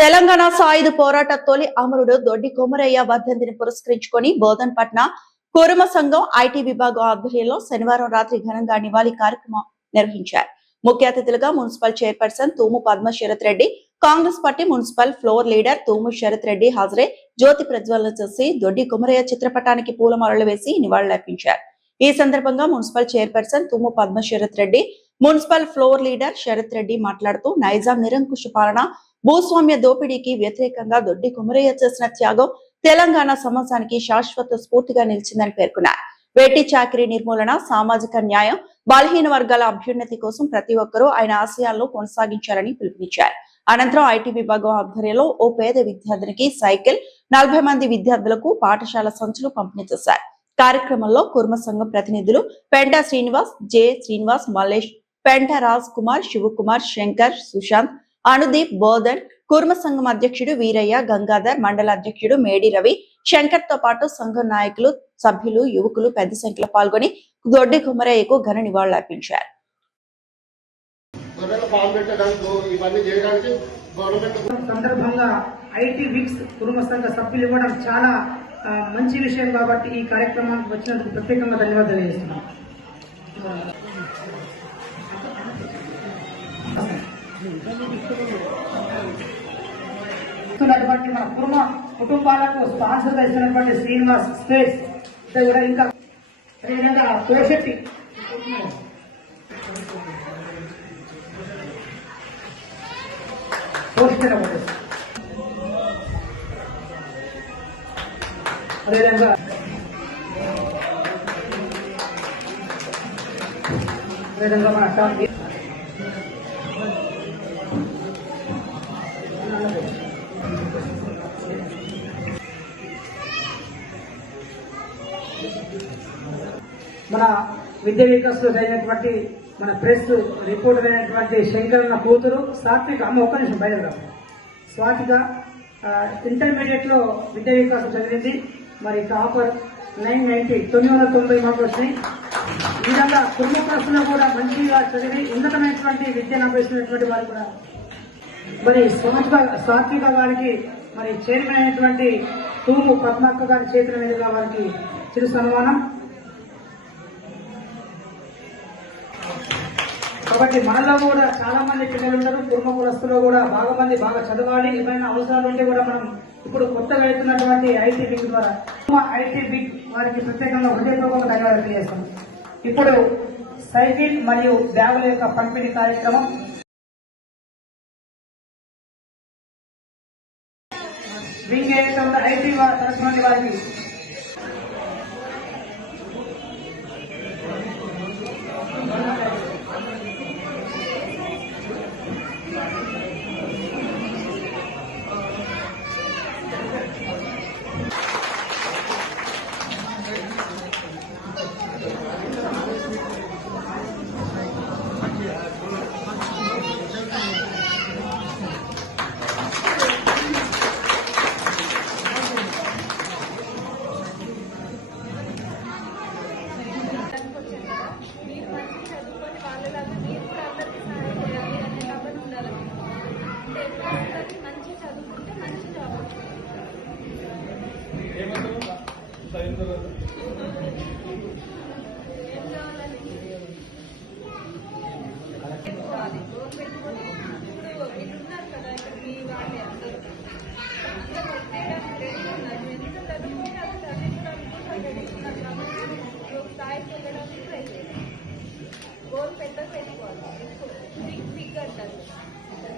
తెలంగాణ సాయుధ పోరాట తొలి అమరుడు దొడ్డి కొమరయ్య వర్ధంతిని పురస్కరించుకొని బోధన్పట్న కురుమ సంఘం ఐటీ విభాగం ఆధ్వర్యంలో శనివారం రాత్రి ఘనంగా నివాళి కార్యక్రమం నిర్వహించారు. ముఖ్య అతిథులుగా municipal chairperson Thumu Padma Sarath Reddy, Congress party municipal floor leader Thumu Sarath Reddy హాజరై జ్యోతి ప్రజ్వలన చేసి దొడ్డి కొమరయ్య చిత్రపటానికి పూలమాలలు వేసి నివాళులర్పించారు. ఈ సందర్భంగా municipal chairperson Thumu Padma Sarath Reddy, municipal floor leader Sarath Reddy మాట్లాడుతూ నైజాం నిరంకుశ పాలన, భూస్వామ్య దోపిడీకి వ్యతిరేకంగా దొడ్డి కొమరయ్య చేసిన త్యాగం తెలంగాణ సమాజానికి శాశ్వత స్ఫూర్తిగా నిలిచిందని పేర్కొన్నారు. వేటి చాకిరీ నిర్మూలన, సామాజిక న్యాయం, బలహీన వర్గాల అభ్యున్నతి కోసం ప్రతి ఒక్కరూ ఆయన ఆశయాలను కొనసాగించాలని పిలుపునిచ్చారు. అనంతరం ఐటీ విభాగం ఆధ్వర్యంలో ఓ పేద విద్యార్థినికి సైకిల్, 40 మంది విద్యార్థులకు పాఠశాల సంచులు పంపిణీ చేశారు. కార్యక్రమంలో కుర్మ సంఘం ప్రతినిధులు పెంటా శ్రీనివాస్, జె శ్రీనివాస్, మల్లేష్, పెంటా రాజ్ కుమార్, శివకుమార్, శంకర్, సుశాంత్, అనుదీప్, బోధన్, కుర్మ సంఘం అధ్యక్షుడు వీరయ్య, గంగాధర్, మండల అధ్యక్షుడు మేడి రవి, శంకర్ తో పాటు సంఘం నాయకులు, సభ్యులు, యువకులు పెద్ద సంఖ్యలో పాల్గొని దొడ్డి కొమరయ్యకు ఘన నివాళులర్పించారు. సందర్భంగా ఐటీ వీక్స్ కుర్మ సంఘ సభ్యులు ఇవ్వడం చాలా మంచి విషయం కాబట్టి ఈ కార్యక్రమానికి వచ్చినందుకు ప్రత్యేకంగా ధన్యవాదాలు తెలియజేస్తున్నాం. మన కుర్మ కుటుంబాలకు స్పాన్సర్ చేసినటువంటి శ్రీనివాస్ స్పేస్ కూడా ఇంకా అదేవిధంగా తోశెట్టి అదేవిధంగా మన మన విద్యా వికాస్ అయినటువంటి మన ప్రెస్ రిపోర్టర్ అయినటువంటి శంకరన్న కూతురు సాత్విక, అమ్మ ఒక్క నిమిషం బయట స్వాతిక ఇంటర్మీడియట్ లో విద్యా వికాసం చదివింది. మరి టాపర్ 990 మార్కులు వచ్చినాయి. ఈ విధంగా కుటుంబ క్లాసులో కూడా మంచిగా చదివి ఉన్నతమైనటువంటి విద్యను అభ్యసించినటువంటి వారు కూడా మరి సాత్విక గారికి మరి చైర్మన్ అయినటువంటి తూము పద్మక్క గారి చేతుల మీదుగా వారికి చిరు సన్మానం. కాబట్టి మనలో కూడా చాలా మంది పిల్లలు ఉంటారు. కుటుంబ కులస్తులో కూడా బాగా చదవాలి. ఏమైనా అవసరాలు ఉంటే కూడా మనం ఇప్పుడు కొత్తగా వెళ్తున్నటువంటి ఐటీ బిగ్ ద్వారా ఐటీ బిగ్ వారికి ప్రత్యేకంగా హృదయపూర్వక ధన్యవాదాలు తెలియజేస్తాం. ఇప్పుడు సైకిల్ మరియు బ్యాగుల యొక్క పంపిణీ కార్యక్రమం వింగ్ ఏదైతే ఉందో ఐటీ తరఫు నుండి వారికి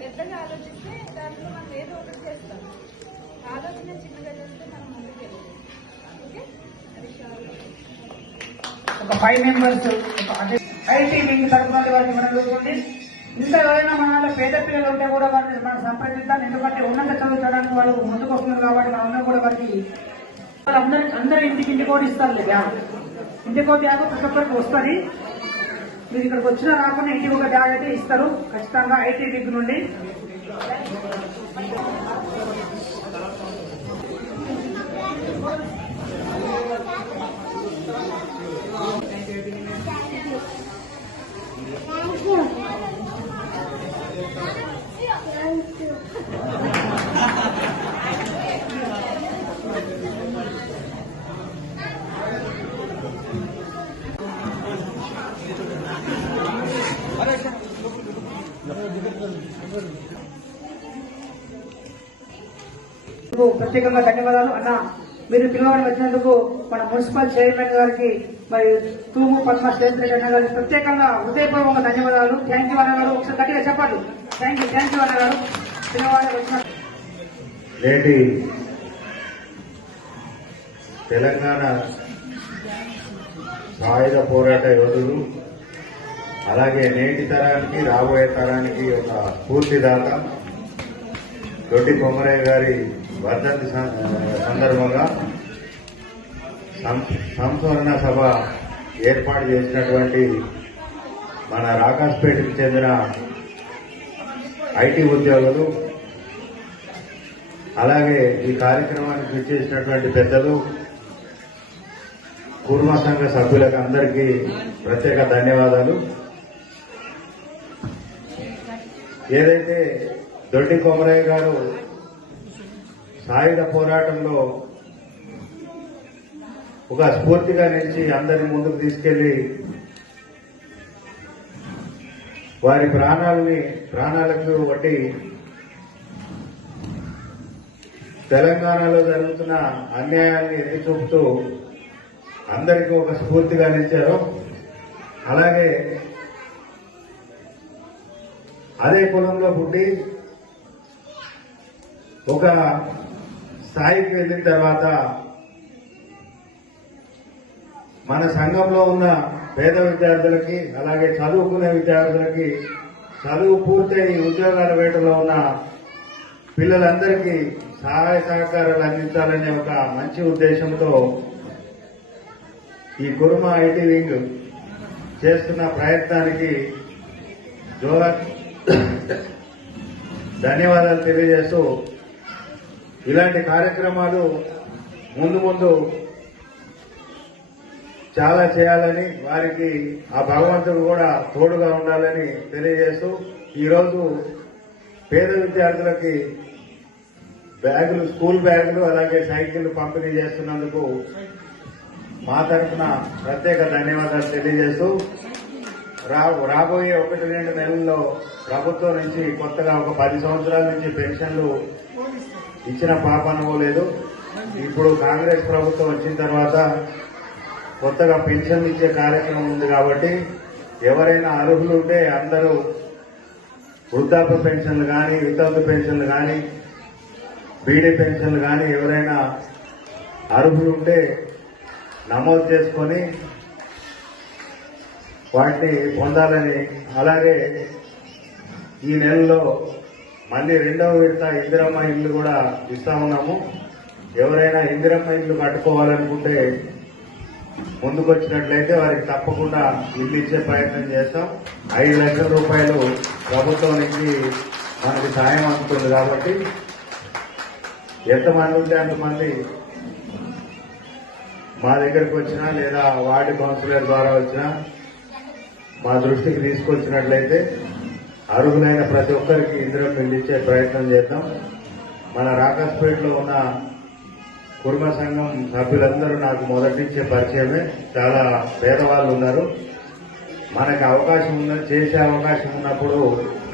పెద్దగా ఆలోచిస్తే దాంట్లో మనం ఏదో ఒకటి చేస్తాం. ఆలోచన చిన్నగా చేస్తే మనం ముందుకు వెళ్ళాలి. ఓకే, ఒక 5 మెంబర్స్ ఐటీ వింగ్ తరఫున వారికి మనం చూసుకోండి. ఇంకా ఎవరైనా మన పేద పిల్లలు ఉంటే కూడా వారిని మనం సంప్రదిద్దాం. ఎందుకంటే ఉన్నత చదువుకోవడానికి వాళ్ళు ముందుకు వస్తున్నారు కాబట్టి మనం కూడా వారికి అందరూ ఇంటికి కూడా ఇస్తారు. బ్యాగ్ ఇంటికో బ్యాగ్ ప్రతి ఒక్కరికి వస్తుంది. మీరు ఇక్కడికి వచ్చినా రాకుండా ఇంటికి ఒక బ్యాగ్ అయితే ఇస్తారు ఖచ్చితంగా ఐటీ విగ్ నుండి. Thank you. ప్రత్యేకంగా ధన్యవాదాలు అన్న. మీరు పిలవడం వచ్చినందుకు మన మున్సిపల్ చైర్మన్ గారికి మరి తూము పద్మ శ్రేష్ఠరెడ్డి అన్న గారికి ప్రత్యేకంగా హృదయపూర్వకంగా ధన్యవాదాలు. థ్యాంక్ యూ అన్న గారు. ఒకసారి గట్టిగా చెప్పండి. థ్యాంక్ యూ అన్న గారు. పిలవడం వచ్చిన నేటి తెలంగాణ సాయుధ పోరాట యోధులు, అలాగే నేటి తరానికి రాబోయే తరానికి ఒక స్ఫూర్తిదాత దొడ్డి కొమరయ్య గారి వర్ధంతి సందర్భంగా సంస్మరణ సభ ఏర్పాటు చేసినటువంటి మన రాకాస్పేటకు చెందిన ఐటీ ఉద్యోగులు, అలాగే ఈ కార్యక్రమానికి విచ్చేసినటువంటి పెద్దలు, కుర్మ సంఘ సభ్యులకు అందరికీ ప్రత్యేక ధన్యవాదాలు. ఏదైతే దొడ్డి కొమరయ్య గారు సాయుధ పోరాటంలో ఒక స్ఫూర్తిగా నిలిచి అందరిని ముందుకు తీసుకెళ్లి వారి ప్రాణాలకు వడ్డి తెలంగాణలో జరుగుతున్న అన్యాయాన్ని ఎత్తి చూపుతూ అందరికీ ఒక స్ఫూర్తిగా నిలిచారు. అలాగే అదే కులంలో పుట్టి ఒక స్థాయికి వెళ్ళిన తర్వాత మన సంఘంలో ఉన్న పేద విద్యార్థులకి, అలాగే చదువుకునే విద్యార్థులకి, చదువు పూర్తయి ఉద్యోగాల వేటలో ఉన్న పిల్లలందరికీ సహాయ సహకారాలు అందించాలనే ఒక మంచి ఉద్దేశంతో ఈ కుర్మ ఐటీ వింగ్ చేస్తున్న ప్రయత్నానికి ధన్యవాదాలు తెలియజేస్తూ, ఇలాంటి కార్యక్రమాలు ముందు ముందు చాలా చేయాలని, వారికి ఆ భగవంతుడు కూడా తోడుగా ఉండాలని తెలియజేస్తూ, ఈరోజు పేద విద్యార్థులకి బ్యాగులు, స్కూల్ బ్యాగులు, అలాగే సైకిళ్లు పంపిణీ చేస్తున్నందుకు మా తరఫున ప్రత్యేక ధన్యవాదాలు తెలియజేస్తూ, రాబోయే 1-2 నెలల్లో ప్రభుత్వం నుంచి కొత్తగా ఒక 10 సంవత్సరాల నుంచి పెన్షన్లు ఇచ్చిన పాపనవ్వలేదు. ఇప్పుడు కాంగ్రెస్ ప్రభుత్వం వచ్చిన తర్వాత కొత్తగా పెన్షన్ ఇచ్చే కార్యక్రమం ఉంది కాబట్టి ఎవరైనా అర్హులు ఉంటే అందరూ వృద్ధాప్య పెన్షన్లు కానీ, వితంతు పెన్షన్లు కానీ, బీడీ పెన్షన్లు కానీ ఎవరైనా అర్హులు ఉంటే నమోదు చేసుకొని వాటిని పొందాలని, అలాగే ఈ నెలలో మళ్ళీ 2వ విడత ఇందిరమ్మ ఇల్లు కూడా ఇస్తా ఉన్నాము. ఎవరైనా ఇందిరమ్మ ఇల్లు కట్టుకోవాలనుకుంటే ముందుకొచ్చినట్లయితే వారికి తప్పకుండా ఇల్లు ఇచ్చే ప్రయత్నం చేస్తాం. 5 లక్షల రూపాయలు ప్రభుత్వం నుంచి మనకి సాయం అందుతుంది కాబట్టి ఎంతమంది ఉంటే అంతమంది మా దగ్గరకు వచ్చినా లేదా వార్డు కౌన్సిలర్ ద్వారా వచ్చినా మా దృష్టికి తీసుకొచ్చినట్లయితే అర్హులైన ప్రతి ఒక్కరికి ఇందిరమ్మ ఇల్లు ఇచ్చే ప్రయత్నం చేద్దాం. మన రాకాస్పేటలో ఉన్న కుర్మ సంఘం సభ్యులందరూ నాకు మొదటి నుంచే పరిచయమే. చాలా పేదవాళ్ళు ఉన్నారు. మనకి అవకాశం చేసే అవకాశం ఉన్నప్పుడు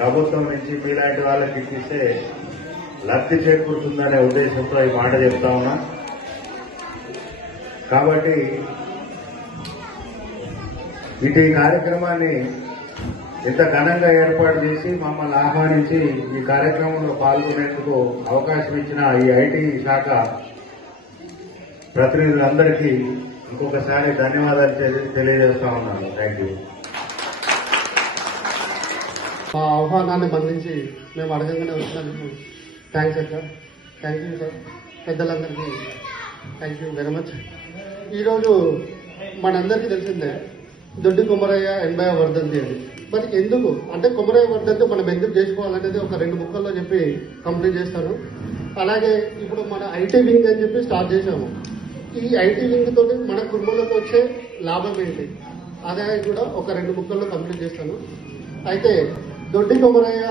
ప్రభుత్వం నుంచి మీలాంటి వాళ్ళకి ఇప్పిస్తే లబ్ధి చేకూరుతుందనే ఉద్దేశంతో ఈ మాట చెప్తా ఉన్నా. కాబట్టి ఇటు ఈ కార్యక్రమాన్ని ఇంత ఘనంగా ఏర్పాటు చేసి మమ్మల్ని ఆహ్వానించి ఈ కార్యక్రమంలో పాల్గొనేందుకు అవకాశం ఇచ్చిన ఈ ఐటీ శాఖ ప్రతినిధులందరికీ ఇంకొకసారి ధన్యవాదాలు తెలియజేస్తా ఉన్నాను. Thank you. మా ఆహ్వానాన్ని మన్నించి మేము అడగంగానే వచ్చినందుకు thanks sir. Thank you sir. పెద్దలందరికీ థ్యాంక్ యూ వెరీ మచ్. ఈరోజు మనందరికీ తెలిసిందే దొడ్డి కొమరయ్య 80వ వర్ధంతి అని. మరి ఎందుకు అంటే కొమరయ్య వర్ధంతి మనం ఎందుకు చేసుకోవాలనేది ఒక 2 ముక్కల్లో చెప్పి కంప్లీట్ చేస్తాను. అలాగే ఇప్పుడు మన ఐటీ వింగ్ అని చెప్పి స్టార్ట్ చేశాము. ఈ ఐటీ వింగ్ తోటి మన కుటుంబంలోకి వచ్చే లాభం ఏంటి అదే కూడా ఒక 2 ముక్కల్లో కంప్లీట్ చేస్తాను. అయితే దొడ్డి కొమరయ్య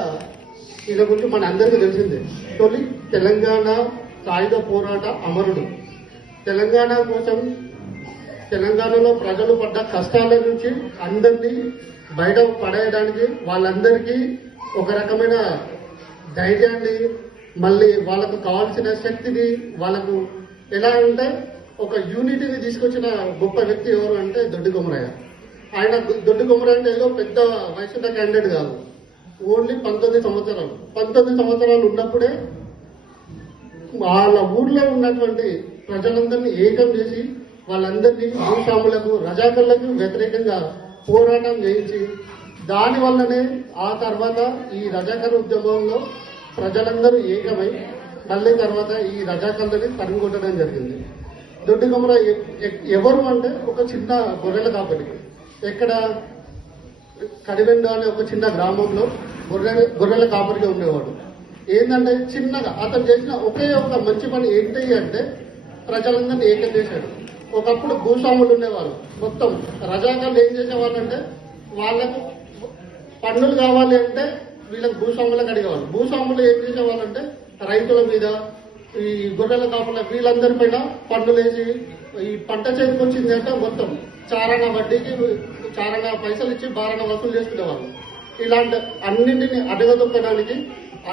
ఇది గురించి మన అందరికీ తెలిసిందే. తొలి తెలంగాణ సాయుధ పోరాట అమరుడు. తెలంగాణ కోసం తెలంగాణలో ప్రజలు పడ్డ కష్టాల నుంచి అందరినీ బయట పడేయడానికి వాళ్ళందరికీ ఒక రకమైన ధైర్యాన్ని మళ్ళీ వాళ్ళకు కావాల్సిన శక్తిని వాళ్ళకు ఎలా అంటే ఒక యూనిటీని తీసుకొచ్చిన గొప్ప వ్యక్తి ఎవరు అంటే దొడ్డి కొమరయ్య. ఆయన దొడ్డి కొమరయ్య అంటే ఏదో పెద్ద వయసున్న క్యాండిడేట్ కాదు, ఓన్లీ 19 సంవత్సరాలు. 19 సంవత్సరాలు ఉన్నప్పుడే వాళ్ళ ఊర్లో ఉన్నటువంటి ప్రజలందరినీ ఏకం చేసి వాళ్ళందరినీ భూస్వాములకు రజాకర్లకు వ్యతిరేకంగా పోరాటం చేయించి దాని వల్లనే ఆ తర్వాత ఈ రజాకర్ ఉద్యమంలో ప్రజలందరూ ఏకమై మళ్ళీ తర్వాత ఈ రజాకర్లని తరిమికొట్టడం జరిగింది. దొడ్డి కొమర ఎవరు అంటే ఒక చిన్న గొర్రెల కాపరి, ఎక్కడ కడివెండ అనే ఒక చిన్న గ్రామంలో గొర్రెల కాపరిగా ఉండేవాడు. ఏంటంటే చిన్నగా అతను చేసిన ఒకే ఒక మంచి పని ఏంటి అంటే ప్రజలందరినీ ఏకం చేశాడు. ఒకప్పుడు భూస్వాములు ఉండేవాళ్ళు, మొత్తం రజాకారులు ఏం చేసేవాళ్ళు అంటే వాళ్ళకు పన్నులు కావాలి అంటే వీళ్ళకి భూస్వాములకు అడిగేవాళ్ళు. భూస్వాములు ఏం చేసేవాళ్ళంటే రైతుల మీద, ఈ గొర్రెల కాపుల వీళ్ళందరిపైన పన్నులు వేసి ఈ పంట చేతికి వచ్చింది అంటే మొత్తం చారణ వడ్డీకి చారణ పైసలు ఇచ్చి బారణ వసూలు చేసుకునేవాళ్ళు. ఇలాంటి అన్నింటినీ అడగదొక్కడానికి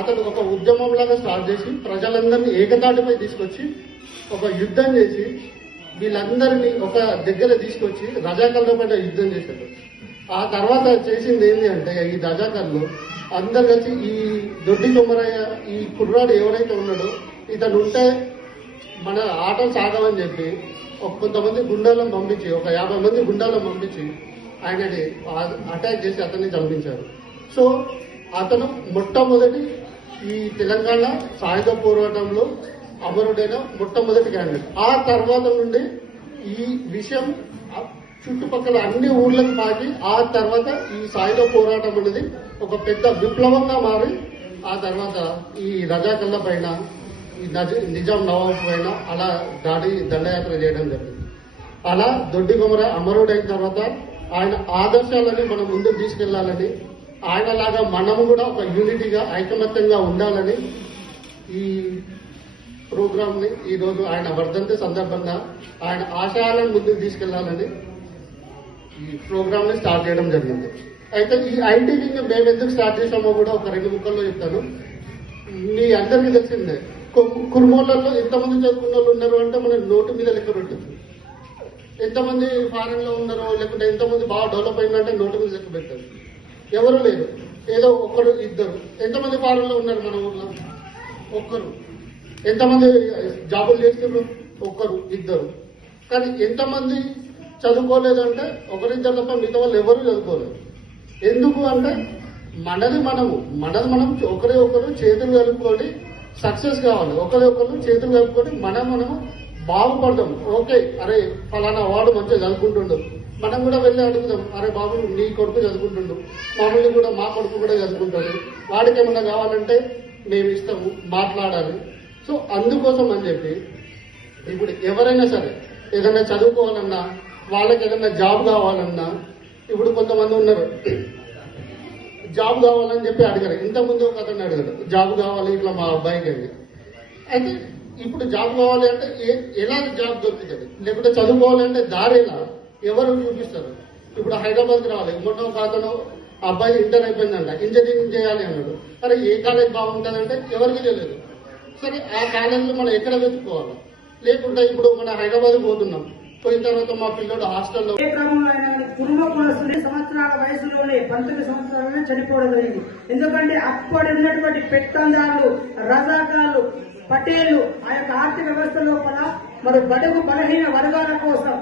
అతను ఒక ఉద్యమంలాగా స్టార్ట్ చేసి ప్రజలందరినీ ఏకతాటిపై తీసుకొచ్చి ఒక యుద్ధం చేసి వీళ్ళందరినీ ఒక దగ్గర తీసుకొచ్చి రజాకర్ల పైన యుద్ధం చేశాడు. ఆ తర్వాత చేసింది ఏంటి అంటే ఈ రజాకర్లు అందరు కలిసి ఈ దొడ్డి కొమరయ్య ఈ కుర్రాడు ఎవరైతే ఉన్నాడో ఇతను ఉంటే మన ఆటలు సాగమని చెప్పి కొంతమంది గుండాలను పంపించి ఒక 50 మంది గుండాలను పంపించి ఆయనని అటాక్ చేసి అతన్ని చంపించారు. సో అతను మొట్టమొదటి ఈ తెలంగాణ సాయుధ పోరాటంలో అమరుడైన మొట్టమొదటి క్యాండిడేట్. ఆ తర్వాత నుండి ఈ విషయం చుట్టుపక్కల అన్ని ఊర్లకు పాకి ఆ తర్వాత ఈ సాయుధ పోరాటం అనేది ఒక పెద్ద విప్లవంగా మారి ఆ తర్వాత ఈ రజాకర్ల పైన ఈ నిజాం నవాబు పైన అలా దండయాత్ర చేయడం జరిగింది. అలా దొడ్డి కొమర అమరుడైన తర్వాత ఆయన ఆదర్శాలని మనం ముందుకు తీసుకెళ్లాలని, ఆయనలాగా మనము కూడా ఒక యూనిటీగా ఐకమత్యంగా ఉండాలని ఈ ప్రోగ్రామ్ ని ఈరోజు ఆయన వర్ధంతి సందర్భంగా ఆయన ఆశయాలను ముందుకు తీసుకెళ్లాలని ఈ ప్రోగ్రామ్ ని స్టార్ట్ చేయడం జరిగింది. అయితే ఈ ఐటీవీని మేము ఎందుకు స్టార్ట్ చేసామో కూడా ఒక 2 ముక్కల్లో చెప్తాను. మీ అందరికీ తెలిసిందే, కుర్మోళ్ళల్లో ఎంతమంది చదువుకున్న వాళ్ళు ఉన్నారు అంటే మనం నోటు మీద లెక్క పెట్టచ్చు. ఎంతమంది ఫారెన్ లో ఉన్నారో లేకుంటే ఎంతమంది బాగా డెవలప్ అయిందంటే నోటు మీద లెక్క పెట్టారు. ఎవరు లేరు, ఏదో ఒక్కరు ఇద్దరు. ఎంతమంది ఫారెన్ లో ఉన్నారు మన ఊర్లో? ఒక్కరు. ఎంతమంది జాబులు చేస్తున్నారు? ఒక్కరు ఇద్దరు. కానీ ఎంతమంది చదువుకోలేదంటే ఒకరిద్దరు తప్ప మిగతా వాళ్ళు ఎవరు చదువుకోలేదు. ఎందుకు అంటే మనది మనం ఒకరి ఒకరు చేతులు కలుపుకొని సక్సెస్ కావాలి. ఒకరి ఒకరు చేతులు కలుపుకొని మనము బాగుపడదాం. ఓకే, అరే ఫలానా వాడు మంచిగా చదువుకుంటుండు, మనం కూడా వెళ్ళి అడుగుదాం, అరే బాబు నీ కొడుకు చదువుకుంటుండు, మమ్మల్ని కూడా మా కొడుకు కూడా చదువుకుంటాడు, వాడికి ఏమన్నా కావాలంటే మేము ఇస్తాము, మాట్లాడాలి. సో అందుకోసం అని చెప్పి ఇప్పుడు ఎవరైనా సరే ఏదైనా చదువుకోవాలన్నా, వాళ్ళకి ఏదైనా జాబ్ కావాలన్నా, ఇప్పుడు కొంతమంది ఉన్నారు జాబ్ కావాలని చెప్పి అడిగారు. ఇంతకుముందు ఒక అతన్ని అడిగారు, జాబ్ కావాలి ఇట్లా మా అబ్బాయికి అని. అయితే ఇప్పుడు జాబ్ కావాలి అంటే ఎలా జాబ్ దొరుకుతుంది, లేకుంటే చదువుకోవాలంటే దారి ఎలా, ఎవరు చూపిస్తారు? ఇప్పుడు హైదరాబాద్కి రావాలి. మొన్న ఒక అతను అబ్బాయి ఇంటర్ అయిపోయిందంట, ఇంజనీరింగ్ చేయాలి అన్నాడు. అరే ఏ కాలేజ్ బాగుంటుందంటే ఎవరికి తెలియదు. సరే ఆ కాలేజీలో మనం ఎక్కడ వెతుక్కోవాలి? లేకుంటే ఇప్పుడు మన హైదరాబాద్ పోతున్నాం, పోయిన తర్వాత మా పిల్లడు హాస్టల్లో ఏ క్రమంలో అయినా కుటుంబ కులస్తుని సంవత్సరాల వయసులోనే 19 సంవత్సరాలనే చనిపోవడం జరిగింది. ఎందుకంటే అప్పటి ఉన్నటువంటి పెత్తందారులు, రజాకాలు, పటేళ్లు ఆ యొక్క ఆర్థిక వ్యవస్థ లోపల మరి బడుగు బలహీన వర్గాల కోసం,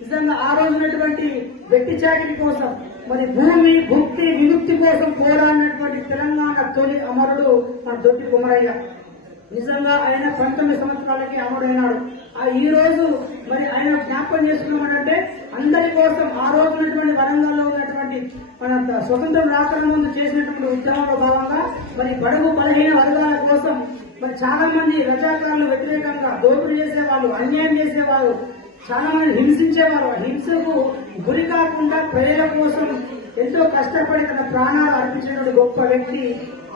నిజంగా ఆ రోజునటువంటి వ్యక్తి చాకిరి కోసం, మరి భూమి భుక్తి విముక్తి కోసం పోరాడినటువంటి తెలంగాణ తొలి అమరుడు మన దొడ్డి కొమరయ్య. నిజంగా ఆయన 19 సంవత్సరాలకి అమరుడైనాడు. ఈ రోజు మరి ఆయన జ్ఞాపకం చేసుకున్నామంటే అందరి కోసం ఆ రోజు ఉన్నటువంటి వరంగల్లో ఉన్నటువంటి మన స్వతంత్రం రాకడం ముందు చేసినటువంటి ఉద్యమంలో భాగంగా మరి బడుగు బలహీన వర్గాల కోసం మరి చాలా మంది రజాకారులు వ్యతిరేకంగా దోపిడీ చేసేవాళ్ళు, అన్యాయం చేసేవాళ్ళు, చాలా మంది హింసించేవారు. హింసకు గురి కాకుండా ప్రజల కోసం ఎంతో కష్టపడి తన ప్రాణాలు అర్పించినటువంటి గొప్ప వ్యక్తి,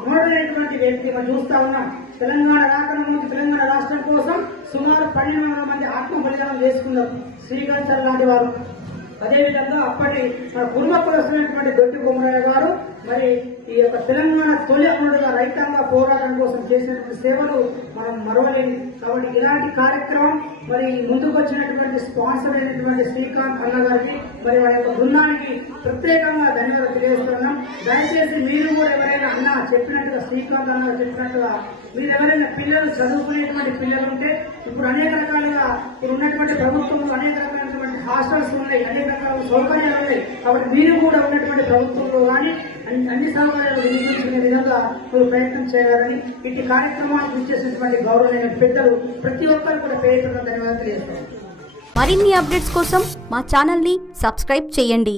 అమరుడైనటువంటి వ్యక్తి. మనం చూస్తా ఉన్నాం, తెలంగాణ రాకడం ముందు తెలంగాణ రాష్ట్రం కోసం సుమారు 1200 మంది ఆత్మ బలిదానం చేసుకున్నారు. శ్రీకాంత్ సార్ లాంటి వారు అదేవిధంగా అప్పటి మన కుటుంబ కులమైనటువంటి దొడ్డి కొమరయ్య గారు మరి ఈ యొక్క తెలంగాణ తొలి అమరుడుగా రైతాంగ పోరాటం కోసం చేసినటువంటి సేవలు మనం మరవలేని. కాబట్టి ఇలాంటి కార్యక్రమం మరి ముందుకు వచ్చినటువంటి స్పాన్సర్ అయినటువంటి శ్రీకాంత్ అన్న గారికి మరి వారి యొక్క బృందానికి ప్రత్యేకంగా ధన్యవాదాలు తెలియజేస్తున్నాం. దయచేసి మీరు కూడా ఎవరైనా అన్న చెప్పినట్టుగా శ్రీకాంత్ అన్న చెప్పినట్టుగా మీరు ఎవరైనా పిల్లలు చదువుకునేటువంటి పిల్లలు ఉంటే ఇప్పుడు అనేక రకాలుగా ఇప్పుడు ఉన్నటువంటి ప్రభుత్వంలో అనేక రకాలైనటువంటి హాస్టల్స్ ఉన్నాయి, అనేక రకాల సౌకర్యాలు ఉన్నాయి. కాబట్టి మీరు కూడా ఉన్నటువంటి ప్రభుత్వంలో కానీ అన్ని సౌకర్యాలు వినియోగించుకునే విధంగా మీరు ప్రయత్నం చేయాలని ఇట్టి కార్యక్రమాన్ని కృషి చేసినటువంటి గౌరవనీయ పెద్దలు ప్రతి ఒక్కరు కూడా పేరు ధన్యవాదాలు తెలియజేస్తారు. మరిన్ని అప్డేట్స్ కోసం మా ఛానల్ని సబ్స్క్రైబ్ చేయండి.